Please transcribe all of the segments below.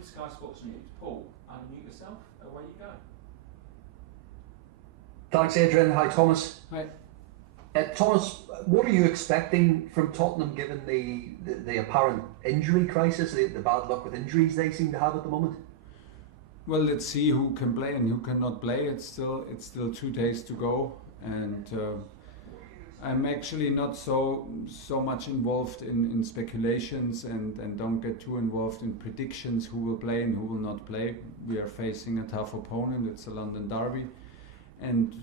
With Sky Sports News, Paul, unmute yourself, away you go. Thanks, Adrian. Hi, Thomas. Hi. Thomas, what are you expecting from Tottenham given the apparent injury crisis, the bad luck with injuries they seem to have at the moment? Well, let's see who can play and who cannot play. It's still 2 days to go, and I'm actually not so much involved in speculations and don't get too involved in predictions who will play and who will not play. We are facing a tough opponent. It's a London derby, and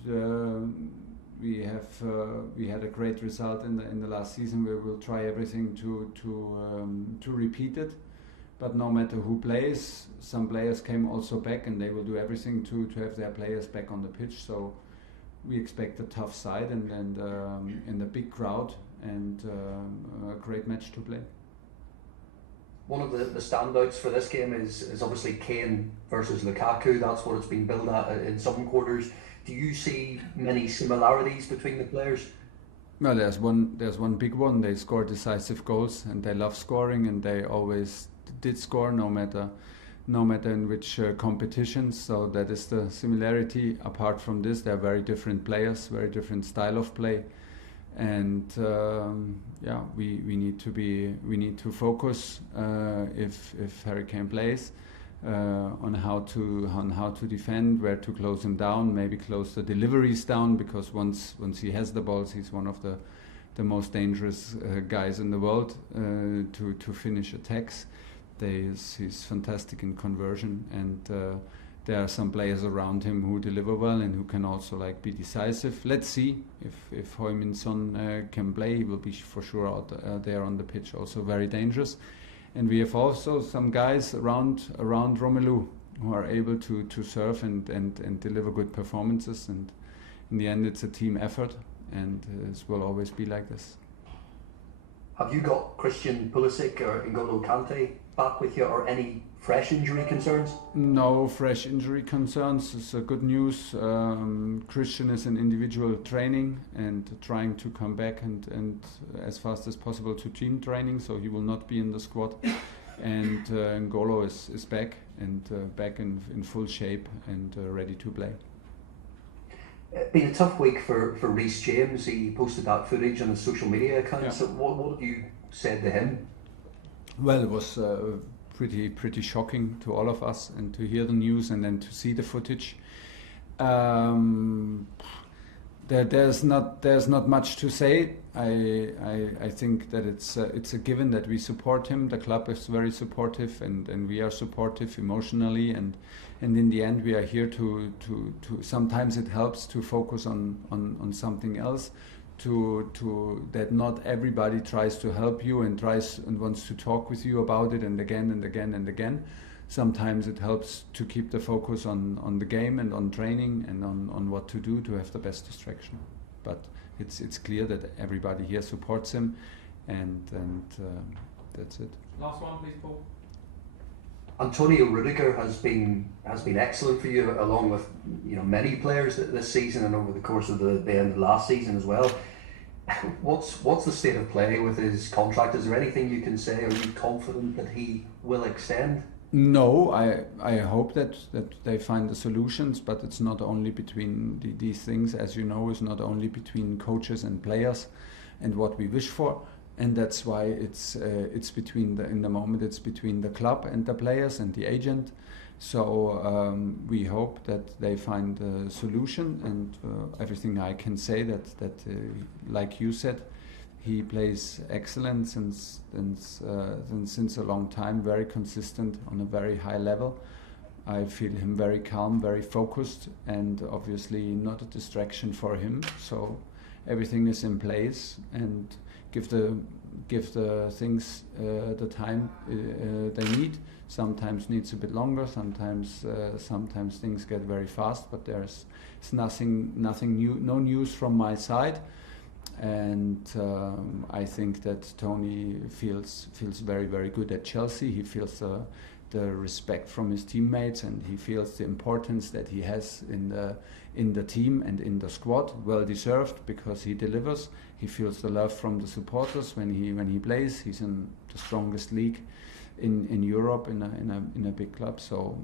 we had a great result in the last season. We will try everything to repeat it. But no matter who plays, some players came also back, and they will do everything to have their players back on the pitch. So we expect a tough side and a big crowd and a great match to play. One of the standouts for this game is obviously Kane versus Lukaku. That's what it's been billed at in some quarters. Do you see many similarities between the players? Well, there's one big one. They score decisive goals, and they love scoring, and they always did score no matter in which competitions. So that is the similarity. Apart from this, they're very different players, very different style of play, and we need to focus if Harry Kane plays on how to defend, where to close him down, maybe close the deliveries down, because once he has the balls, he's one of the most dangerous guys in the world to finish attacks. He's fantastic in conversion, and there are some players around him who deliver well and who can also be decisive. Let's see if Heung-min Son can play. He will be for sure out there on the pitch, also very dangerous. And we have also some guys around Romelu who are able to serve and deliver good performances. And in the end, it's a team effort, and it will always be like this. Have you got Christian Pulisic or N'Golo Kante back with you, or any fresh injury concerns? No fresh injury concerns. It's good news. Christian is in individual training and trying to come back and as fast as possible to team training, so he will not be in the squad. And N'Golo is back and back in full shape and ready to play. It's been a tough week for Reece James. He posted that footage on his social media account. Yeah. So what have you said to him? Well, it was pretty shocking to all of us, and to hear the news and then to see the footage. There's not much to say. I think that it's a given that we support him. The club is very supportive, and we are supportive emotionally, and in the end we are here to sometimes it helps to focus on something else, to that not everybody tries to help you and wants to talk with you about it and again and again and again. Sometimes it helps to keep the focus on the game and on training and on what to do to have the best distraction. But it's clear that everybody here supports him, and that's it. Last one, please, Paul. Antonio Rudiger has been excellent for you, along with many players this season and over the course of the end of last season as well. What's the state of play with his contract? Is there anything you can say? Are you confident that he will extend? No, I hope that they find the solutions, but it's not only between these things, as you know, it's not only between coaches and players and what we wish for. And that's why it's between in the moment it's between the club and the players and the agent. So we hope that they find a solution, and everything I can say that like you said, he plays excellent since a long time, very consistent on a very high level. I feel him very calm, very focused, and obviously not a distraction for him. So everything is in place, and give the things the time they need. Sometimes needs a bit longer. Sometimes things get very fast. But there's nothing new, no news from my side. And I think that Tony feels very, very good at Chelsea. He feels the respect from his teammates, and he feels the importance that he has in the team and in the squad. Well deserved, because he delivers. He feels the love from the supporters when he plays. He's in the strongest league in Europe in a big club. So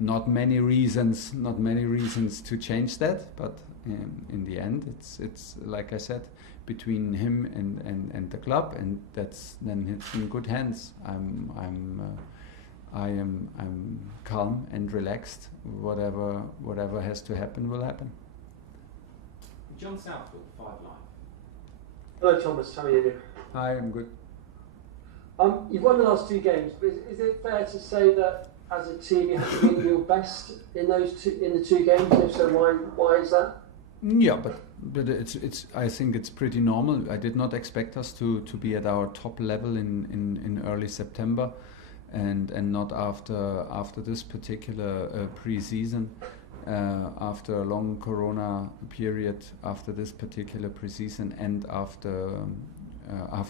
not many reasons to change that, but in the end it's like I said, between him and the club, and it's in good hands. I'm calm and relaxed. Whatever has to happen will happen. John Southfield, 5 Live. Hello Thomas, how are you? Hi, I'm good. You've won the last 2 games, but is it fair to say that as a team you have to be your best in the 2 games? And if so, why is that? Yeah, but it's I think it's pretty normal. I did not expect us to be at our top level in early September, and not after this particular pre-season, after a long Corona period, after this particular pre-season, and after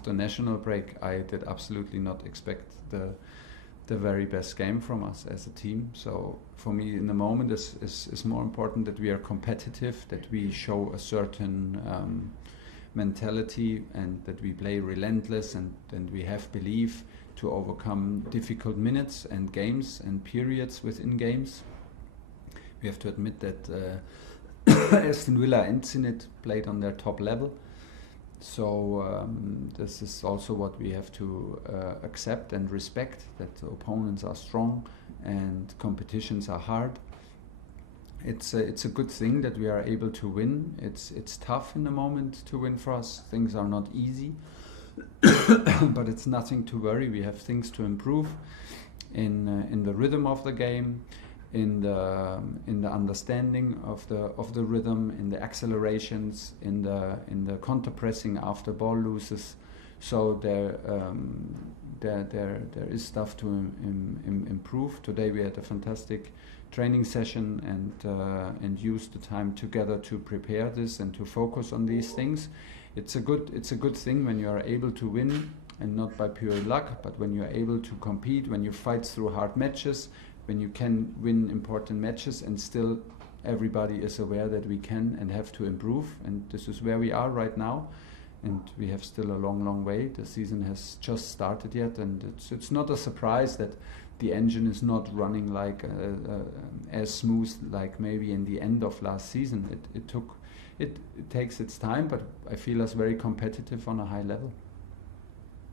national break. I did absolutely not expect the very best game from us as a team. So for me, in the moment, is more important that we are competitive, that we show a certain mentality, and that we play relentless, and we have belief to overcome difficult minutes and games and periods within games. We have to admit that Aston Villa and Zenit played on their top level. So this is also what we have to accept and respect, that the opponents are strong and competitions are hard. It's a good thing that we are able to win. It's tough in the moment to win for us. Things are not easy, but it's nothing to worry. We have things to improve in the rhythm of the game, in the understanding of the rhythm, in the accelerations, in the counter pressing after ball loses. So there is stuff to improve. Today we had a fantastic training session and used the time together to prepare this and to focus on these things. It's a good thing when you are able to win, and not by pure luck, but when you are able to compete, when you fight through hard matches, when you can win important matches, and still everybody is aware that we can and have to improve. And this is where we are right now, and we have still a long way. The season has just started yet, and it's not a surprise that the engine is not running like as smooth like maybe in the end of last season. It takes its time, but I feel us very competitive on a high level.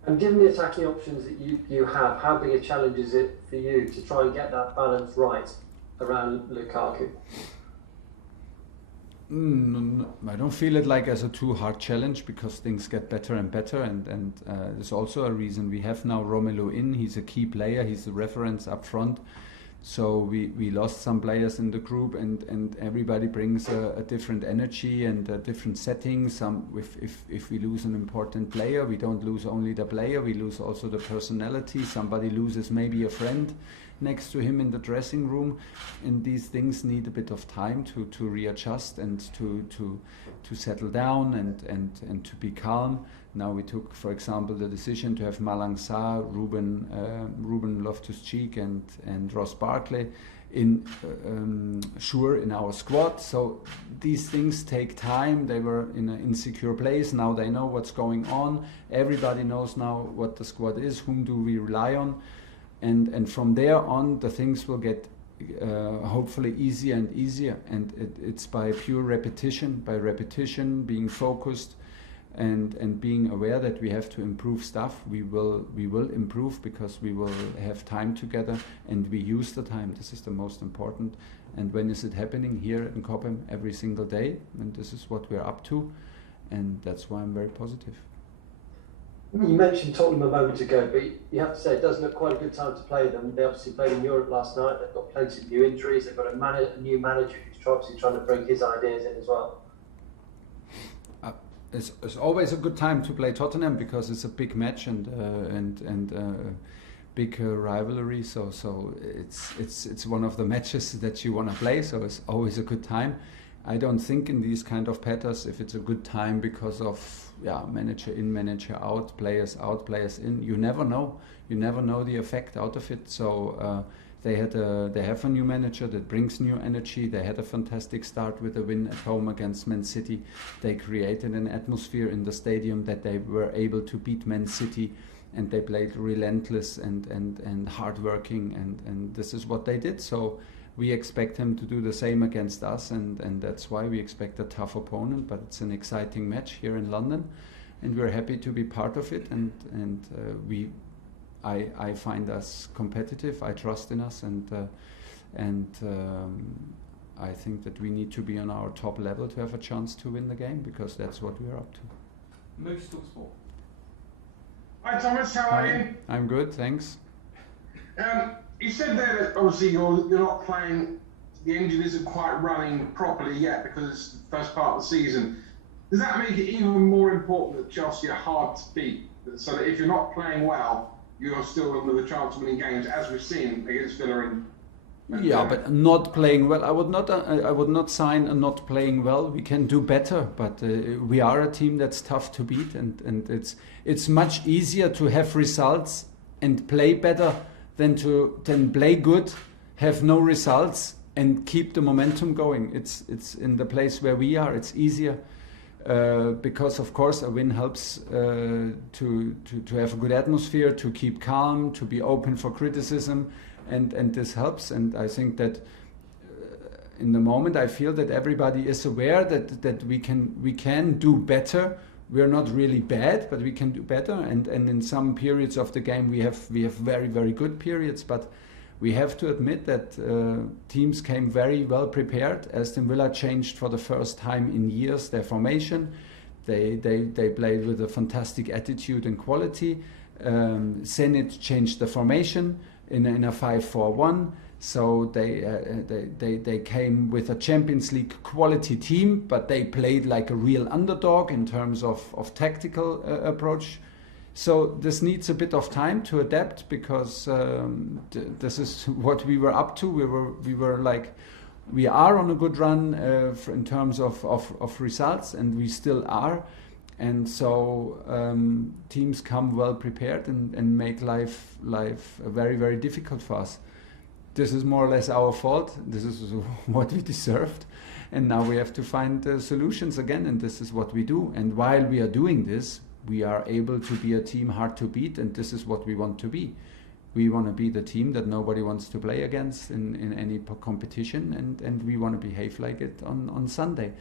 And given the attacking options that you have, how big a challenge is it for you to try and get that balance right around Lukaku? I don't feel it like as a too hard challenge, because things get better and better, and there's also a reason we have now Romelu in. He's a key player, he's the reference up front. So we lost some players in the group, and everybody brings a different energy and a different setting. If we lose an important player, we don't lose only the player, we lose also the personality. Somebody loses maybe a friend next to him in the dressing room, and these things need a bit of time to readjust and to settle down and to be calm. Now we took, for example, the decision to have Malang Sarr, Ruben Loftus-Cheek and Ross Barkley in our squad. So these things take time. They were in an insecure place. Now they know what's going on. Everybody knows now what the squad is. Whom do we rely on? And from there on, the things will get hopefully easier and easier. And it's by pure repetition, being focused, and being aware that we have to improve stuff. We will improve, because we will have time together, and we use the time. This is the most important. And when is it happening? Here in Cobham, every single day, and this is what we're up to, and that's why I'm very positive. You mentioned Tottenham a moment ago, but you have to say it does look quite a good time to play them. They obviously played in Europe last night. They've got plenty of new injuries. They've got a new manager who's obviously trying to bring his ideas in as well. It's always a good time to play Tottenham, because it's a big match and big rivalry. So it's one of the matches that you want to play. So it's always a good time. I don't think in these kind of patterns if it's a good time because of manager in, manager out, players in. You never know. You never know the effect out of it. So they have a new manager that brings new energy. They had a fantastic start with a win at home against Man City. They created an atmosphere in the stadium that they were able to beat Man City and they played relentless and hardworking, and this is what they did. So we expect him to do the same against us, and that's why we expect a tough opponent. But it's an exciting match here in London, and we're happy to be part of it. I find us competitive. I trust in us, and I think that we need to be on our top level to have a chance to win the game, because that's what we're up to. Moose talk sport. Hi Thomas, how are you? I'm good, thanks. You said there that obviously you're not playing, the engine isn't quite running properly yet because it's the first part of the season. Does that make it even more important that Chelsea are hard to beat? So that if you're not playing well, you're still under the chance of winning games, as we've seen against Villa and yeah, but not playing well. I would not sign a not playing well. We can do better, but we are a team that's tough to beat, and it's much easier to have results and play better than play good, have no results, and keep the momentum going. It's in the place where we are. It's easier because, of course, a win helps to have a good atmosphere, to keep calm, to be open for criticism. And this helps, and I think that in the moment I feel that everybody is aware that we can do better. We're not really bad, but we can do better. And in some periods of the game we have very, very good periods. But we have to admit that teams came very well prepared. Aston Villa changed for the first time in years their formation. They played with a fantastic attitude and quality. Zenit changed the formation in a 5-4-1, so they came with a Champions League quality team, but they played like a real underdog in terms of tactical approach. So this needs a bit of time to adapt, because this is what we were up to. We are on a good run in terms of results, and we still are. And so teams come well prepared and make life very, very difficult for us. This is more or less our fault. This is what we deserved. And now we have to find solutions again, and this is what we do. And while we are doing this, we are able to be a team hard to beat, and this is what we want to be. We want to be the team that nobody wants to play against in any competition, and we want to behave like it on Sunday.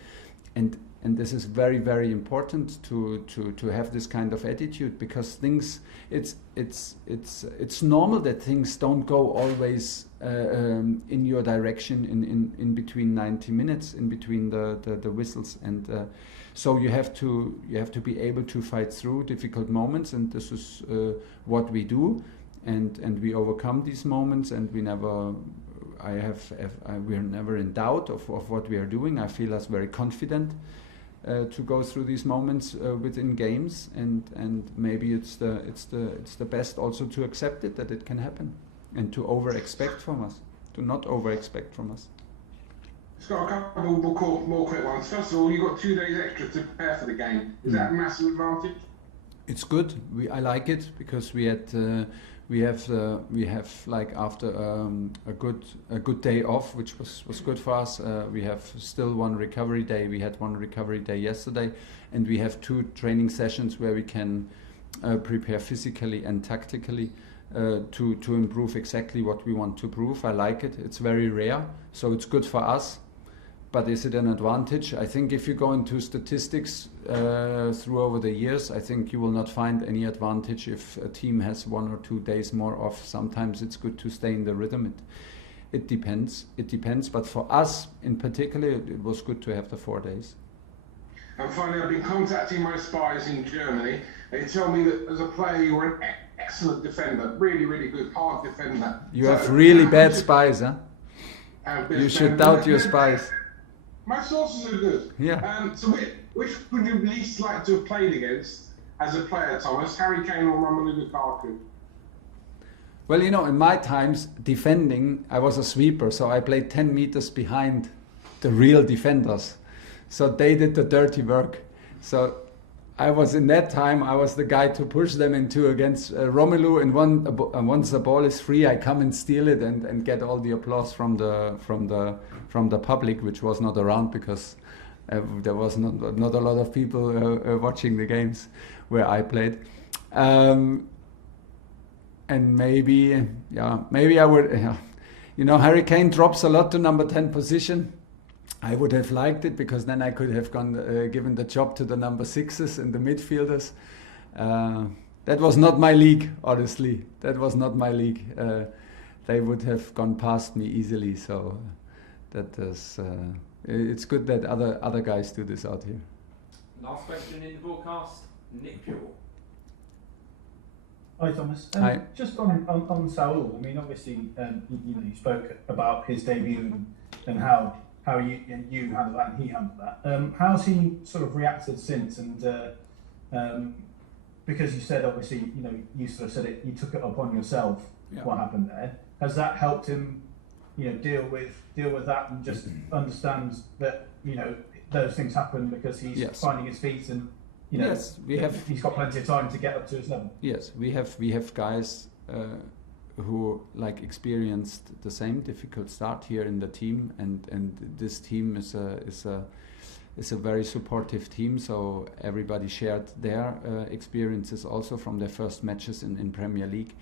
And this is very, very important to have this kind of attitude, because things, it's normal that things don't go always in your direction in between 90 minutes, in between the whistles, and so you have to be able to fight through difficult moments, and this is what we do, and we overcome these moments, and we never. We're never in doubt of what we are doing. I feel us very confident to go through these moments within games, and maybe it's the best also to accept it, that it can happen, and to over-expect from us, to not over-expect from us. Just got a couple more quick ones. First of all, you got 2 days extra to prepare for the game. Is that a massive advantage? It's good. I like it, because we have like after a good day off, which was good for us. We have still one recovery day. We had one recovery day yesterday, and we have 2 training sessions where we can prepare physically and tactically to improve exactly what we want to prove. I like it. It's very rare, so it's good for us. But is it an advantage? I think if you go into statistics through over the years, I think you will not find any advantage if a team has 1 or 2 days more off. Sometimes it's good to stay in the rhythm. It depends. But for us in particular, it was good to have the 4 days. And finally, I've been contacting my spies in Germany. They tell me that as a player, you were an excellent defender, really, really good, hard defender. You have really bad spies, huh? You should doubt your spies. My sources are good. Yeah. So which would you least like to have played against as a player, Thomas? Harry Kane or Romelu Lukaku? Well, in my times, defending, I was a sweeper, so I played 10 meters behind the real defenders. So they did the dirty work. So I was the guy to push them into against Romelu, and once the ball is free, I come and steal it and get all the applause from the public, which was not around because there was not a lot of people watching the games where I played. and maybe I would. Harry Kane drops a lot to number 10 position. I would have liked it because then I could have given the job to the number 6s and the midfielders. That was not my league, honestly. That was not my league. They would have gone past me easily. So that is. It's good that other guys do this out here. Last question in the broadcast, Nick Pure. Hi Thomas. Hi. Just on Saul. I mean, obviously, you spoke about his debut and how you handled that and he handled that. How's he sort of reacted since? And because you said obviously, you sort of said it, you took it upon yourself. Yeah. What happened there? Has that helped him, deal with that and just understand that those things happen because he's finding his feet and. Yes, he's got plenty of time to get up to his level. Yes, we have guys who experienced the same difficult start here in the team, and this team is a very supportive team. So everybody shared their experiences also from their first matches in Premier League.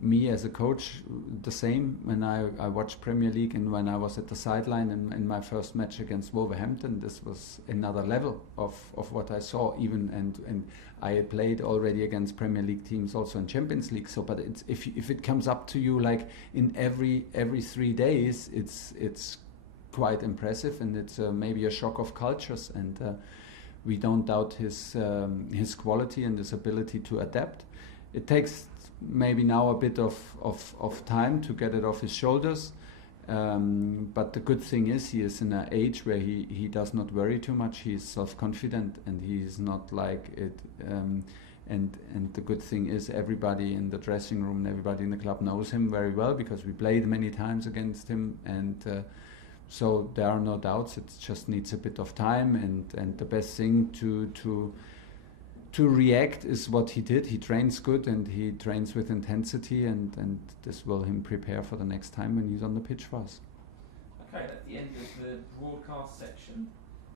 Me as a coach, the same. When I watched Premier League and when I was at the sideline in my first match against Wolverhampton, this was another level of what I saw. And I played already against Premier League teams also in Champions League. So, but it's if it comes up to you in every 3 days, it's quite impressive, and it's maybe a shock of cultures. And we don't doubt his quality and his ability to adapt. It takes maybe now a bit of time to get it off his shoulders, but the good thing is he is in an age where he does not worry too much. He is self-confident and he is not like it, and the good thing is everybody in the dressing room and everybody in the club knows him very well because we played many times against him, and so there are no doubts. It just needs a bit of time, and the best thing to react is what he did. He trains good and he trains with intensity, and this will him prepare for the next time when he's on the pitch for us. Okay, at the end of the broadcast section,